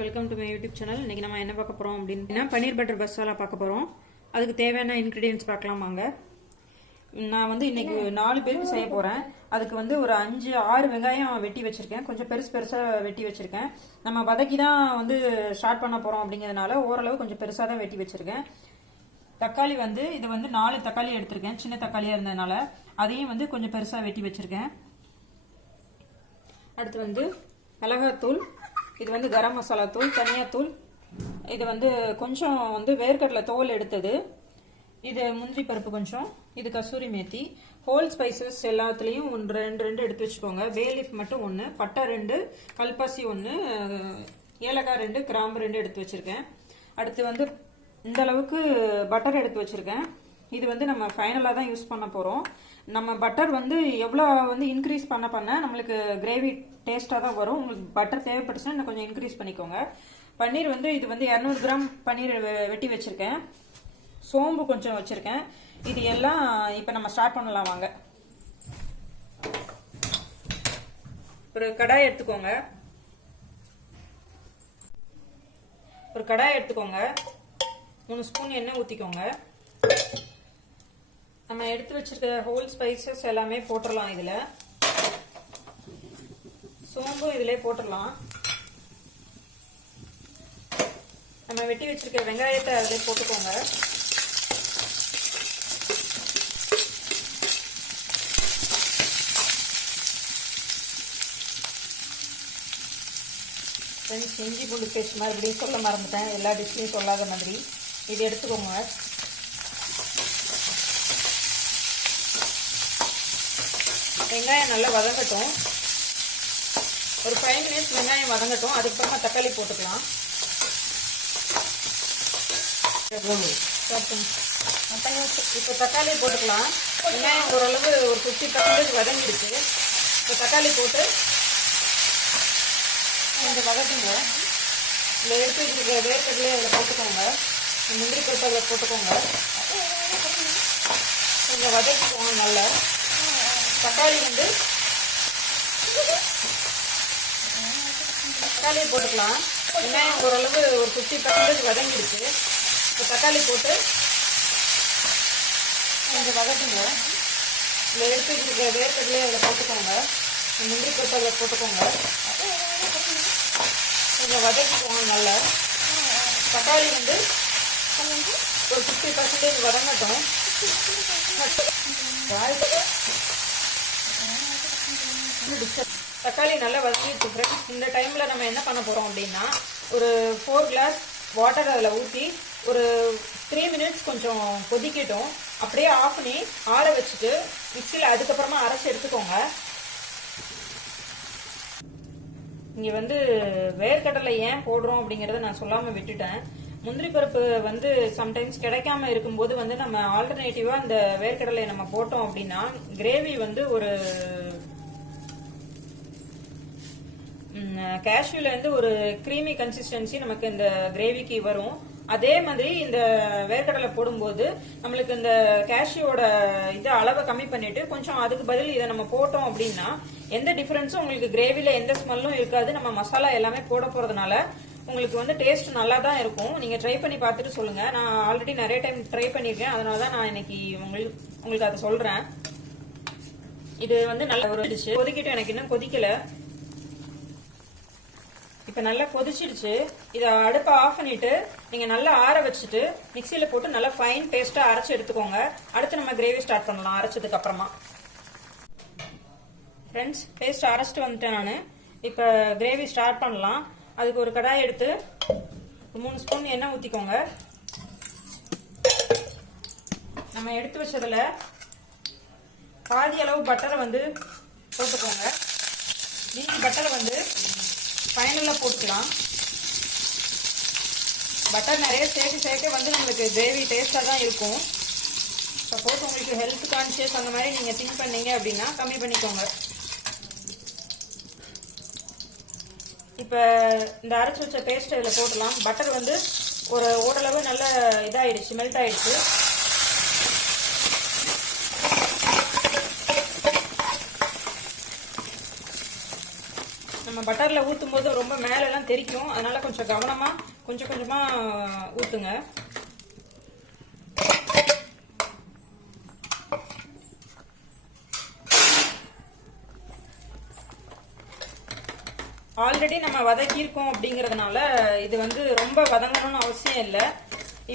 Welcome to my YouTube channel இன்னைக்கு நம்ம என்ன பார்க்க போறோம் அப்படின்னா பன்னீர் பட்டர் மசாலா பார்க்க போறோம். அதுக்கு தேவையான இன்கிரீடியன்ஸ் பார்க்கலாம் வாங்க. நான் வந்து இன்னைக்கு நாலு பேருக்கு செய்ய போறேன். அதுக்கு வந்து ஒரு அஞ்சு ஆறு வெங்காயம் வெட்டி வச்சிருக்கேன். கொஞ்சம் பெருசு பெருசா வெட்டி வச்சிருக்கேன். நம்ம வதக்கி தான் வந்து ஸ்டார்ட் பண்ண போறோம் அப்படிங்கிறதுனால ஓரளவு கொஞ்சம் பெருசா தான் வெட்டி வச்சிருக்கேன். தக்காளி வந்து இது வந்து நாலு தக்காளி எடுத்திருக்கேன். சின்ன தக்காளியா இருந்ததுனால அதையும் வந்து கொஞ்சம் பெருசா வெட்டி வச்சிருக்கேன். அடுத்து வந்து மிளகாத்தூள் இது வந்து கரம் மசாலா தூள் தனியாத்தூள் இது வந்து கொஞ்சம் வந்து வேர்க்கடலை தோல் எடுத்தது. இது முந்திரி பருப்பு கொஞ்சம் இது கசூரி மேத்தி. ஹோல் ஸ்பைசஸ் எல்லாத்துலேயும் ஒன்று ரெண்டு ரெண்டு எடுத்து வச்சுக்கோங்க. பேலீஃப் மட்டும் ஒன்று பட்டை ரெண்டு கல்பாசி ஒன்று ஏலக்காய் ரெண்டு கிராம்பு ரெண்டு எடுத்து வச்சுருக்கேன். அடுத்து வந்து இந்த அளவுக்கு பட்டர் எடுத்து வச்சுருக்கேன். இது வந்து நம்ம ஃபைனலாக தான் யூஸ் பண்ண போகிறோம் நம்ம பட்டர் வந்து எவ்வளோ வந்து இன்க்ரீஸ் பண்ண பண்ண நம்மளுக்கு கிரேவி டேஸ்ட்டாக தான் வரும். உங்களுக்கு பட்டர் தேவைப்பட்டுச்சுன்னா இன்னும் கொஞ்சம் இன்க்ரீஸ் பண்ணிக்கோங்க. பன்னீர் வந்து இது வந்து இரநூறு கிராம் பன்னீர் வெ- வெட்டி வச்சுருக்கேன். சோம்பு கொஞ்சம் வச்சுருக்கேன். இது எல்லாம் இப்போ நம்ம ஸ்டார்ட் பண்ணலாம் வாங்க. ஒரு கடாய் எடுத்துக்கோங்க. ஒரு கடாய் எடுத்துக்கோங்க. மூணு ஸ்பூன் எண்ணெய் ஊற்றிக்கோங்க நம்ம எடுத்து வச்சிருக்க ஹோல் ஸ்பைசஸ் எல்லாமே போட்டுடலாம் இதில். சோம்பும் இதிலே போட்டுடலாம் நம்ம வெட்டி வச்சிருக்க வெங்காயத்தை அதிலே போட்டுக்கோங்க. ஃப்ரெண்ட்ஸ் இஞ்சி பூண்டு பேஸ்ட் மறுபடியும் சொல்ல மறந்துட்டேன். எல்லா டிஷ்லையும் சொல்லாத மாதிரி. இது எடுத்துக்கோங்க. வெங்காயம் நல்லா வதங்கட்டும். ஒரு ஃபைவ் மினிட்ஸ் வெங்காயம் வதங்கட்டும். அதுக்கப்புறமா தக்காளி போட்டுக்கலாம். இப்போ தக்காளி போட்டுக்கலாம். வெங்காயம் ஓரளவு ஒரு ஃபிஃப்டி பர்சன்டேஜ் வதங்கிடுச்சு. இப்போ தக்காளி போட்டு கொஞ்சம் வதக்குங்க. இதில் எடுத்து வச்சுருக்க வேர்க்கடலையே அதில் போட்டுக்கோங்க. முந்திரி பருப்பு அதில் போட்டுக்கோங்க. கொஞ்சம் வதக்கிக்கோங்க நல்லா. தக்காளி வந்து தக்காளியை போட்டுக்கலாம். வெங்காயம் ஓரளவு ஒரு ஃபிஃப்டி பர்சன்டேஜ் வதங்கிடுச்சு. இப்போ தக்காளி போட்டு கொஞ்சம் வதக்குங்க. இதில் எடுத்து வச்சுருக்க வேர்க்கடலையே அதில் போட்டுக்கோங்க. முந்திரி பருப்பு அதில் போட்டுக்கோங்க. கொஞ்சம் வதக்கிக்கோங்க நல்லா. தக்காளி வந்து ஒரு ஃபிஃப்டி பர்சன்டேஜ் வதங்கட்டும். தக்காளி நல்லா வதங்கிட்டு ஃப்ரெண்ட்ஸ் இந்த டைமில் நம்ம என்ன பண்ண போகிறோம் அப்படின்னா ஒரு ஃபோர் கிளாஸ் வாட்டர் அதில் ஊற்றி ஒரு த்ரீ மினிட்ஸ் கொஞ்சம் கொதிக்கட்டும். அப்படியே ஆஃப் பண்ணி ஆற வச்சுட்டு மிக்சியில் அதுக்கப்புறமா அரைச்சி எடுத்துக்கோங்க. இங்கே வந்து வேர்க்கடலை ஏன் போடுறோம் அப்படிங்கிறத நான் சொல்லாமல் விட்டுட்டேன். முந்திரி பருப்பு வந்து சம்டைம்ஸ் கிடைக்காம இருக்கும்போது வந்து நம்ம ஆல்டர்னேட்டிவாக இந்த வேர்க்கடலையை நம்ம போட்டோம் அப்படின்னா கிரேவி வந்து ஒரு கேஷ்யூல இருந்து ஒரு க்ரீமி கன்சிஸ்டன்சி நமக்கு இந்த கிரேவிக்கு வரும். அதே மாதிரி இந்த வேர்க்கடலை போடும்போது நம்மளுக்கு இந்த கேஷ்யூவோட இது அளவை கம்மி பண்ணிட்டு கொஞ்சம் அதுக்கு பதில் இதை நம்ம போட்டோம் அப்படின்னா எந்த டிஃபரன்ஸும் உங்களுக்கு கிரேவில எந்த ஸ்மெல்லும் இருக்காது. நம்ம மசாலா எல்லாமே போட போறதுனால உங்களுக்கு வந்து டேஸ்ட் நல்லா தான் இருக்கும். நீங்க ட்ரை பண்ணி பார்த்துட்டு சொல்லுங்க. நான் ஆல்ரெடி நிறைய டைம் ட்ரை பண்ணியிருக்கேன். அதனால தான் நான் இன்னைக்கு உங்களுக்கு உங்களுக்கு அதை சொல்றேன். இது வந்து நல்லா ஒரு கொதிக்கிட்டு எனக்கு இன்னும் கொதிக்கல. இப்ப நல்லா கொதிச்சிடுச்சு. இதை அடுப்பை ஆஃப் பண்ணிட்டு நீங்க நல்லா ஆற வச்சுட்டு மிக்சியில போட்டு நல்லா ஃபைன் பேஸ்டா அரைச்சு எடுத்துக்கோங்க. அடுத்து நம்ம கிரேவி ஸ்டார்ட் பண்ணலாம் அரைச்சதுக்கு அப்புறமா. ஃப்ரெண்ட்ஸ் பேஸ்ட் அரைச்சிட்டு வந்துட்டேன் நான். இப்போ கிரேவி ஸ்டார்ட் பண்ணலாம். அதுக்கு ஒரு கடாய் எடுத்து மூணு ஸ்பூன் எண்ணெய் ஊற்றிக்கோங்க நம்ம எடுத்து வச்சதுல பாதி அளவு பட்டரை வந்து போட்டுக்கோங்க. மீதி பட்டரை வந்து ஃபைனலில் போட்டுக்கலாம் பட்டர் நிறைய சேர்த்து சேர்க்க வந்து நம்மளுக்கு கிரேவி டேஸ்ட்டாக தான் இருக்கும். சப்போஸ் உங்களுக்கு ஹெல்த் கான்ஷியஸ் அந்த மாதிரி நீங்கள் திங்க் பண்ணீங்க அப்படின்னா கம்மி பண்ணிக்கோங்க. இப்போ இந்த அரைச்சி வச்ச பேஸ்ட் இதில் போட்டுடலாம். பட்டர் வந்து ஒரு ஓரளவு நல்ல இதாகிடுச்சு மெல்ட் ஆகிடுச்சு பட்டரில் ஊற்றும் போது ரொம்ப மேலெல்லாம் தெரிக்கும். அதனால் கொஞ்சம் கவனமாக கொஞ்சம் கொஞ்சமாக ஊற்றுங்க ஆல்ரெடி நம்ம வதக்கியிருக்கோம் அப்படிங்கிறதுனால இது வந்து ரொம்ப வதங்கணும்னு அவசியம் இல்லை.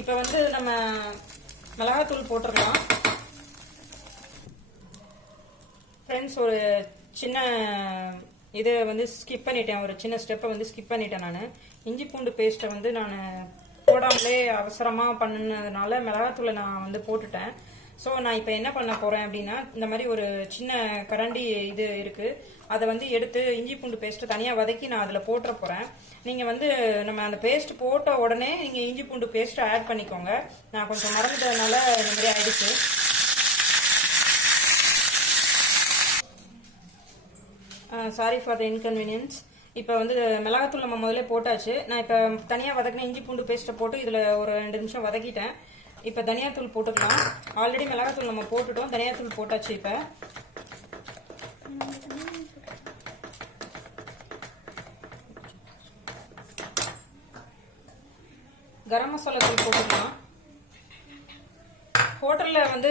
இப்போ வந்து நம்ம மிளகாத்தூள் போட்டுடலாம். ஃப்ரெண்ட்ஸ் ஒரு சின்ன இதை வந்து ஸ்கிப் பண்ணிட்டேன். ஒரு சின்ன ஸ்டெப்பை வந்து ஸ்கிப் பண்ணிட்டேன் நான். இஞ்சி பூண்டு பேஸ்ட்டை வந்து நான் போடாமலே அவசரமாக பண்ணினதுனால மிளகாத்தூளை நான் வந்து போட்டுட்டேன். ஸோ நான் இப்போ என்ன பண்ண போகிறேன் அப்படின்னா இந்த மாதிரி ஒரு சின்ன கரண்டி இது இருக்குது அதை வந்து எடுத்து இஞ்சி பூண்டு பேஸ்ட்டு தனியாக வதக்கி நான் அதில் போட்டுற போகிறேன் நீங்கள் வந்து நம்ம அந்த பேஸ்ட் போட்ட உடனே நீங்கள் இஞ்சி பூண்டு பேஸ்ட்டை ஆட் பண்ணிக்கோங்க. நான் கொஞ்சம் மறந்துட்டதுனால இந்த மாதிரி ஆயிடுச்சு. சாரி ஃபார் த இன்கன்வீனியன்ஸ் இப்போ வந்து மிளகாத்தூள் நம்ம முதல்ல போட்டாச்சு. நான் இப்போ தனியாக வதக்கின இஞ்சி பூண்டு பேஸ்ட்டை போட்டு இதில் ஒரு ரெண்டு நிமிஷம் வதக்கிட்டேன். இப்போ தனியாத்தூள் போட்டுக்கலாம். ஆல்ரெடி மிளகாத்தூள் நம்ம போட்டுட்டோம். தனியாத்தூள் போட்டாச்சு இப்போ. கரம் மசாலா தூள் போட்டுக்கலாம். ஹோட்டலில் வந்து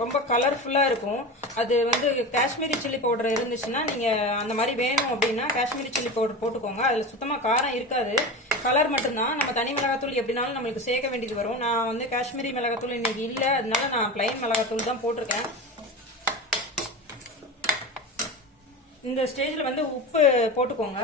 ரொம்ப கலர்ஃபுல்லாக இருக்கும். அது வந்து காஷ்மீரி சில்லி பவுடர் இருந்துச்சுன்னா நீங்கள் அந்த மாதிரி வேணும் அப்படின்னா காஷ்மீரி சில்லி பவுடர் போட்டுக்கோங்க. அதில் சுத்தமாக காரம் இருக்காது. கலர் மட்டும்தான். நம்ம தனி மிளகாத்தூள் எப்படினாலும் நம்மளுக்கு சேர்க்க வேண்டியது வரும். நான் வந்து காஷ்மீரி மிளகாத்தூள் இன்னைக்கு இல்லை. அதனால நான் பிளைன் மிளகாத்தூள் தான் போட்டிருக்கேன். இந்த ஸ்டேஜில் வந்து உப்பு போட்டுக்கோங்க.